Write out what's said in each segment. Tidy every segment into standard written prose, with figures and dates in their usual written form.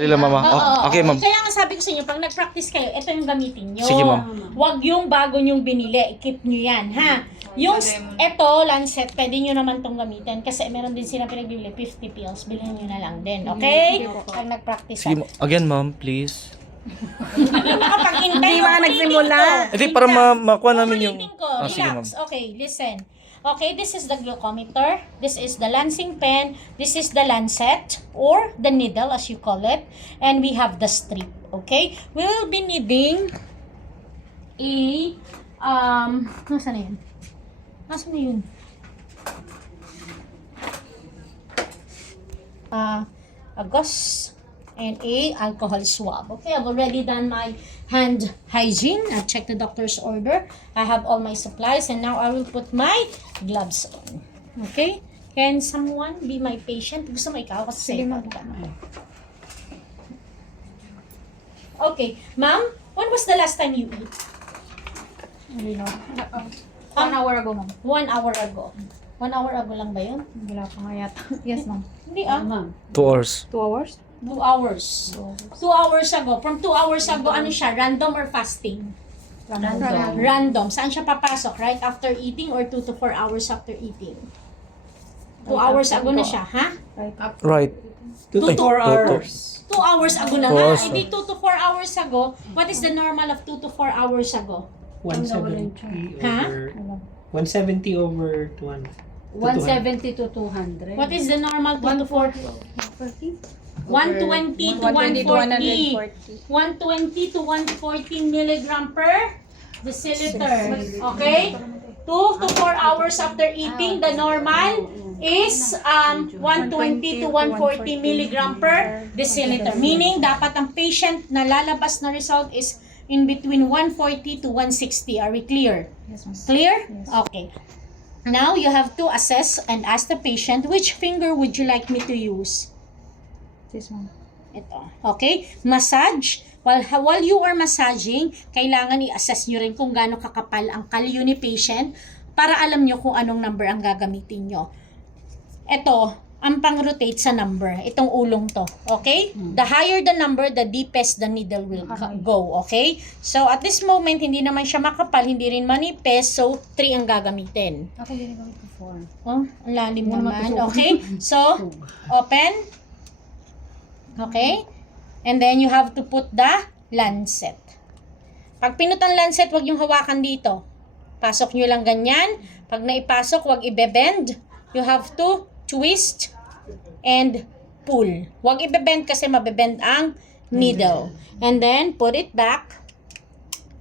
Mama. Okay, ma'am. Kaya nga sabi ko sa inyo, pag nag-practice kayo, ito yung gamitin nyo. Sige, ma'am. Huwag yung bago nyong binili. I-keep nyo yan, ha? Yung ito, lancet, pwede nyo naman itong gamitin. Kasi meron din sila pinagbibili, 50 pills. Bilhin nyo na lang din, okay? Pag nag-practice Sige, again, ma'am, please. Hindi ba nagsimula? Hindi, para makuha namin yung... Ulitin ko. sige, ma'am. Relax. Okay, listen. Okay, this is the glucometer. This is the lancing pen. This is the lancet or the needle as you call it. And we have the strip. Okay? We will be needing a... Nasaan na yun? Nasaan na yun? A gauze and a alcohol swab. Okay, I've already done my hand hygiene. I've checked the doctor's order. I have all my supplies and now I will put my gloves on. Okay? Can someone be my patient? Gusto mo ikaw kasi safe ka. Okay, ma'am, when was the last time you eat? Hindi no. 1 hour ago, ma'am. 1 hour ago. 1 hour ago lang ba yun? Wala pa nga yata. Yes, ma'am. Hindi 2 hours. 2 hours? 2 hours. 2 hours ago. From 2 hours ago, ano siya? Random or fasting? Random. Saan siya papasok? Right after eating or 2 to 4 hours after eating? 2 hours ago na siya, ha? Right. 2 to 4 hours. 2 hours ago na 2 nga. hours. Hindi 2 to 4 hours ago. What is the normal of 2 to 4 hours ago? 170 Huh? over 170 over 200. 170 to 200. What is the normal 2 to 4? 120 to 140. 120 to 140 milligram per deciliter. Okay? 2 to 4 hours after eating, the normal is 120 to 140 milligram per deciliter. Meaning, dapat ang patient na lalabas na result is in between 140 to 160. Are we clear? Yes, ma'am. Clear? Okay. Now, you have to assess and ask the patient, which finger would you like me to use? Yes, ma'am. Ito. Okay? Massage. While you are massaging, kailangan i-assess nyo rin kung gaano kakapal ang kalyo ni patient para alam nyo kung anong number ang gagamitin nyo. Ito, ang pang-rotate sa number. Itong ulong to. Okay? The higher the number, the deepest the needle will go. Okay? So, at this moment, hindi naman siya makapal, hindi rin manipis. So, 3 ang gagamitin. Ako ginagamit ko 4. Oh, ang lalim naman. Okay? So, open. Okay? And then, you have to put the lancet. Pag pinut ang lancet, huwag yung hawakan dito. Pasok nyo lang ganyan. Pag naipasok, huwag i-bend. You have to twist and pull. Huwag i-bend kasi mabebend ang needle. And then, put it back.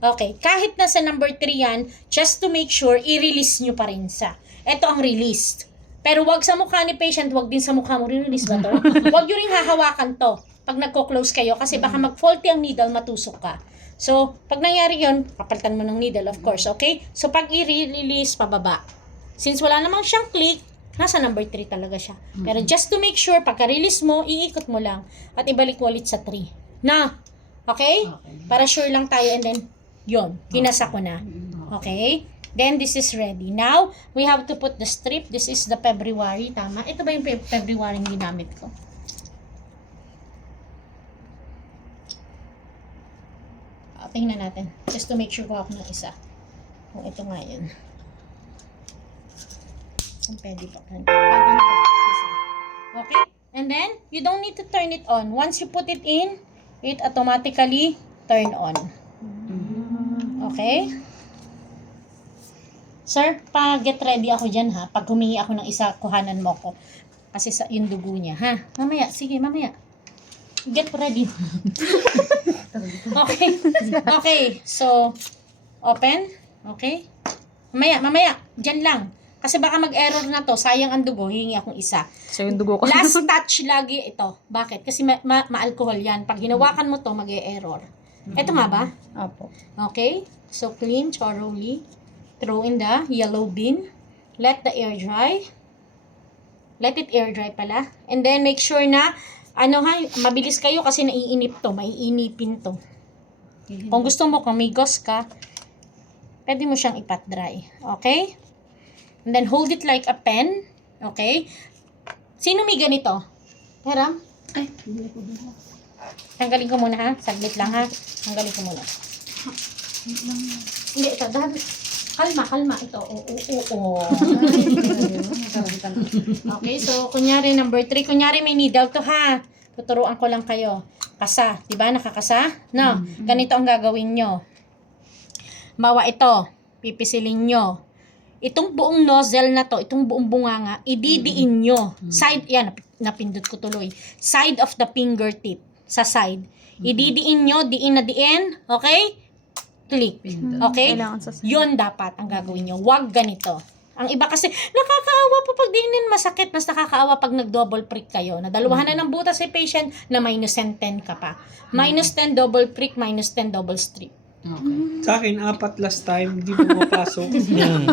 Okay. Kahit nasa number 3 yan, just to make sure, i-release nyo pa rin sa. Ito ang released. Pero wag sa mukha ni patient, wag din sa mukha mo. Release ba to? Wag nyo rin hahawakan to pag nagko-close kayo kasi baka mag-faulty ang needle, matusok ka. So, pag nangyari yun, papalitan mo ng needle, of course, okay? So, pag i-release, pababa. Since wala namang siyang click, nasa number 3 talaga siya. Pero just to make sure, pagka-release mo, iikot mo lang at ibalik mo ulit sa 3. Na, okay? Para sure lang tayo and then, yun, kinasa ko na. Okay? Then, this is ready. Now, we have to put the strip. This is the February, tama? Ito ba yung February yung ginamit ko? Tingnan natin. Just to make sure ko ako ng isa. Kung ito nga yun. Kung pwede pa. Okay? And then, you don't need to turn it on. Once you put it in, it automatically turn on. Okay? Sir, get ready ako dyan ha. Pag humingi ako ng isa, kuhanan mo ko. Kasi sa yung dugo niya, ha? Mamaya, sige, mamaya. Get ready. Okay. Okay, so, open. Okay. Mamaya, dyan lang. Kasi baka mag-error na to, sayang ang dugo, hihingi akong isa. So, yung dugo ko. Last touch lagi ito. Bakit? Kasi ma-alcohol yan. Pag hinawakan mo to, mag-e-error. Ito nga ba? Apo. Okay. So, clean thoroughly. Throw in the yellow bin. Let the air dry. Let it air dry pala. And then, make sure na, mabilis kayo kasi naiinip to. Maiinipin to. Kung gusto mo, kung may gauze ka, pwede mo siyang ipat dry. Okay? And then, hold it like a pen. Okay? Sino may ganito? Peram? Ay, hindi ko ba? Tanggalin ko muna ha. Saglit lang ha. Tanggalin ko muna. Hindi, ito. Kalma. Ito. Oo. Okay, so, kunyari, number 3. Kunyari, may needle to ha. Tuturuan ko lang kayo. Kasa. Diba? Nakakasa? No. Ganito ang gagawin nyo. Bawa ito. Pipisilin nyo. Itong buong nozzle na to, itong buong bunganga, ididiin nyo. Side, yan, napindot ko tuloy. Side of the fingertip. Sa side. Ididiin nyo, diin na diin. Okay? Click. Okay? Kailangan sa Yun dapat ang gagawin nyo. Huwag ganito. Ang iba kasi, nakakaawa pa pag diinin, masakit. Mas nakakaawa pag nag-double prick kayo. Nadalawahan na ng butas si patient na minus 10 ka pa. Minus 10 double prick, minus 10 double strip. Sa akin, 4 last time, hindi pumapasok.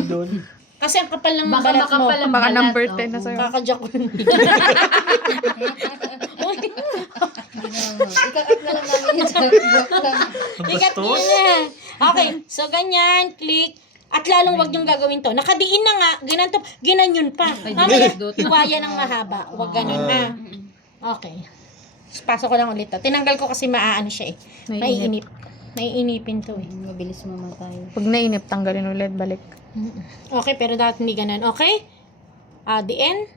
Doon. Kasi ang kapal ng Baka balat mo. makapal ang Baka balat, number oh. 10 na sa'yo. Kakadyak ko. Ikakat na lang namin yung joke lang. Ikat nyo na. Okay, so ganyan, click. At lalong wag niyong gagawin to. Nakadiin na nga, ginanyon pa. Mamaya, hiwaya ng mahaba. Wag ganun ha. Okay. Pasok ko lang ulit to. Tinanggal ko kasi maaano siya eh. Maiinip. Maiinipin to eh. Mabilis mamatay. Pag nainip, tanggalin ulit, balik. Okay, pero dapat hindi ganun. Okay? The end.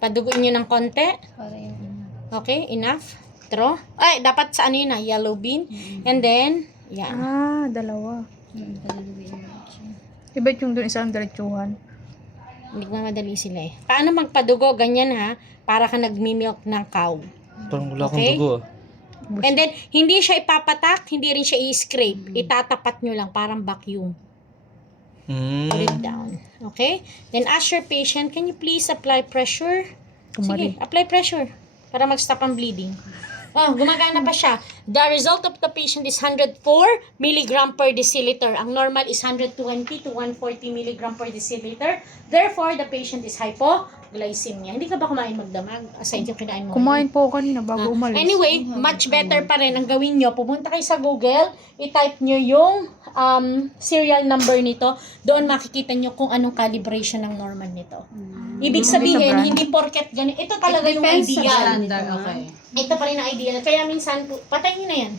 Paduguin nyo ng konti. Para yung... Okay, enough. Throw. Ay, dapat sa ano yun yellow bean. And then, yan. Ah, dalawa. Paliluin mo siya. Iba yung doon isang diretsuhan. Hindi ko madali sila eh. Paano magpadugo? Ganyan ha. Para ka nagmi-milk ng cow. Parang wala akong Okay. dugo ah. And then, hindi siya ipapatak, hindi rin siya i-scrape. Itatapat nyo lang, parang vacuum. Put it down. Okay? Then, ask your patient, can you please apply pressure? Sige, apply pressure. Para mag-stop ang bleeding. Oh, gumagana pa siya. The result of the patient is 104 milligram per deciliter. Ang normal is 120 to 140 milligram per deciliter. Therefore, the patient is hypoglycemia. Hindi ka ba kumain magdamag? Aside yung kinain mo. Kumain po ako kanina bago umalis. Anyway, much better pa rin ang gawin nyo. Pumunta kayo sa Google, i-type nyo yung serial number nito. Doon makikita nyo kung anong calibration ng normal nito. Ibig sabihin, hindi porket ganito. Ito talaga yung ideal. Standard, okay. Ito pa rin ang ideal. Kaya minsan, patayin nyo na yan.